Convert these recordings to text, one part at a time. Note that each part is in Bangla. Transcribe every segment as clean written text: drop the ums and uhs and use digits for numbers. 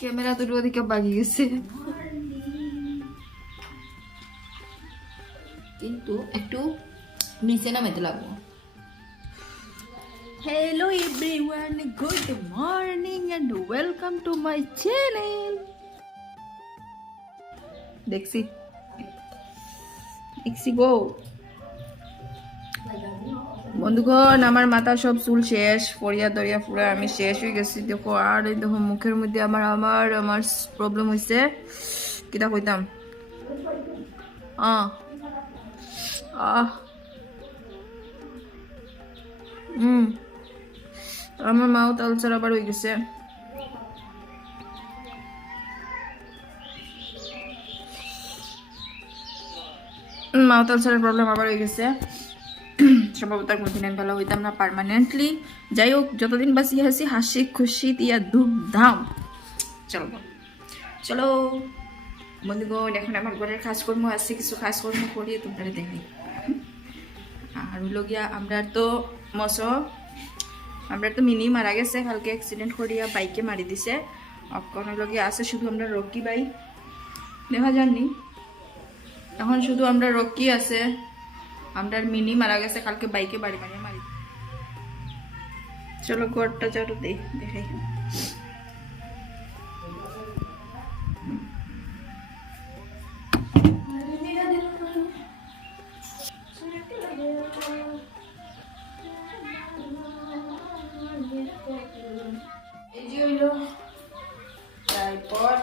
ক্যামেরা দুটো ওদিকে বাগিয়ে গেছে, কিন্তু একটু নিচে নামাইতে লাগবো। Hello everyone, good morning and welcome to my channel. দেখছি গো বন্ধুগণ, আমার মাথা সব চুল শেষ, পরিয়া দরিয়া পুরো আমি শেষ হয়ে গেছি। দেখো, আর এই দেখো মুখের মধ্যে আমার আমার আমার প্রবলেম হয়েছে। কিটা কইতাম, আমার মাউথ আলসার আবার হয়ে গেছে। মাউথ আলসারের প্রবলেম আবার হয়ে গেছে। সম্ভবত কোনদিন আমি ভালো হইতাম না পার্মানেন্টলি। যাই হোক, যতদিন বাঁচি হাসি হাসি খুশি দিয়া ধুমধাম। চলো চলো বন্ধুগণ, এখন আমার ঘরের কাজকর্ম আছে, কিছু কাজকর্ম করিয়ে তোমরা দেখি। আর হইল গিয়া আমরা তো মিনি মারা গেছে কালকে, অ্যাক্সিডেন্ট করিয়া বাইকে মারি দিছে। এখন হইল গিয়া আছে শুধু আমরা রকি বাই, দেখা যাননি। এখন শুধু আমরা রকি আছে, আমরা মিনি মারা গেছে কালকে বাইকে বাড়ি মারিয়ে মারি। চলো ঘরটা চারু দেখাই। এই যে হইল ট্রাইপড,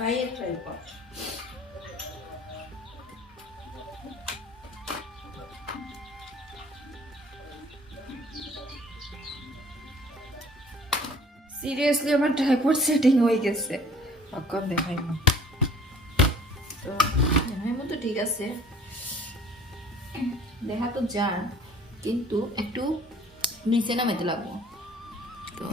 ভাইয়ের ট্রাইপড। সিরিয়াসলি আমার ট্রাইপড সেটিং হয়ে গেছে। অক্ষর দেখাই না তো, দেখাই মতো ঠিক আছে, দেখা তো যান, কিন্তু একটু নিচে নামাইতে লাগবো। তো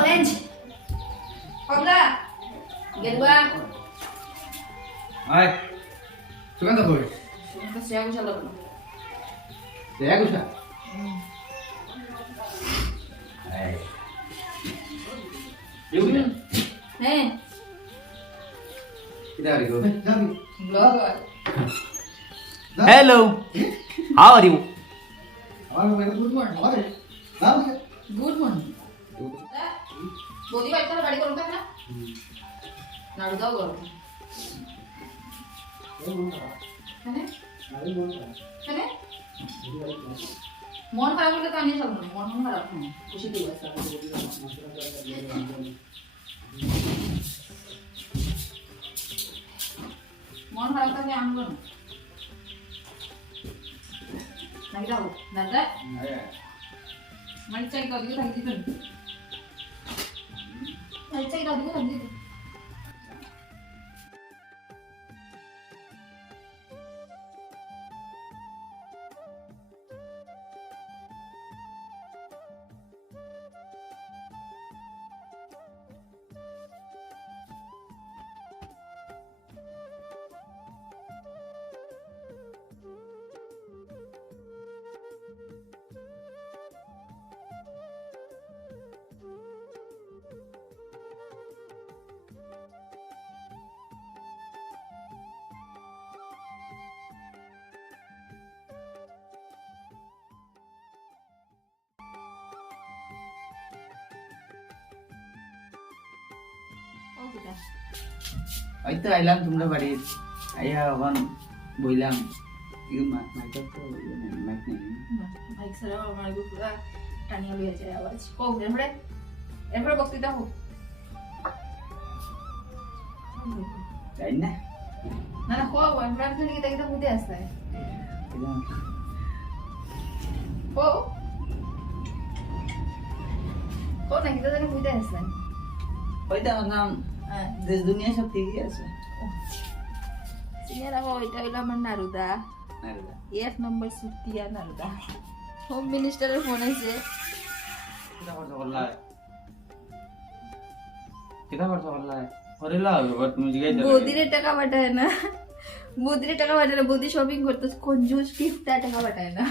orange, কমলা, গেরুয়া। আয় সুগন্ধ কই? সুগন্ধ সেয়া গুছালো। সেয়া গুছা? এই এগুলা? হ্যাঁ। কিটা করি গো? Blog. Hello. How are you? Good morning. বৌদি বাড়িতে বাড়ি করুন না। নাড়ুদাও গরম হ্যাঁ হ্যাঁ মন খারাপ হলে তো আমি চলবো না মন খারাপ খুশি দিয়ে মন খারাপ থাকলে আনবো না নাকি যাবো দাদা মানে চাই কদিকে থাকি দিবেন চাই কদিকে থাকি দিবেন ওই তো আইলাম তোমরা বাড়ি আইয়া এখন বইলাম মাইক তো মাইক নেই মাইক ছাড়া আমার পুরো টানিয়া লইয়া যায় আওয়াজ হোক এরপরে বক্তৃতা হোক তাই না না না হোক আমরা একজন গীতা গীতা বুঝে আসছে ও ও না গীতা জানি বুঝে আসছে ওইটা নাম দেশ দুনিয়া সব ঠিকই আছে সিনিয়র রাখো ওইটা হইলো আমার নারুদা এক নম্বর সুতিয়া নারুদা হোম মিনিস্টারের ফোন আছে বৌদিরে টাকা পাঠায় না বৌদি শপিং করতে কঞ্জুস গিফট টাকা পাঠায় না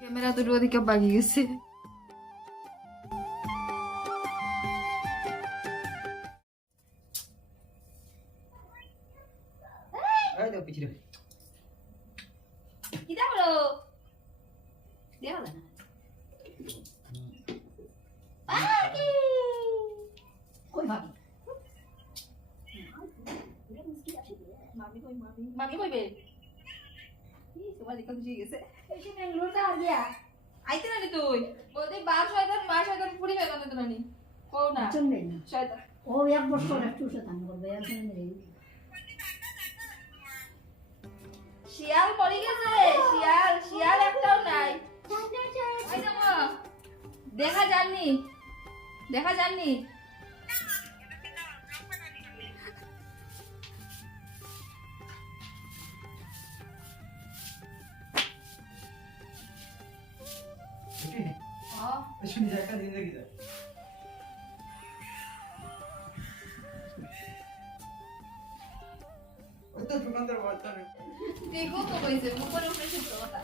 ক্যামেরা দুটো ওদিকে বাগিয়ে গেছে পিছিয়ে কি দেখো দেখো না কই মামি মামি কইবে তোমার দিকে খুশি গেছে এসে বেঙ্গলোরটা আর গিয়া আইতে না রে তুই বলতে বাপ শয়তান মা শয়তান পুরি বেগানো তো নানি কও না চলবে না শয়তান ও এক বছর একটু শতান করবে এখন নেই শিয়াল মরে গেছে শিয়াল শিয়াল একটাও নাই এই দেখো দেখা যাননি শুনি জায়গা দিন দেখি যা ওই তো দোকানদার বলতো দেখো তো কইছে উপরে উপরে সত্য কথা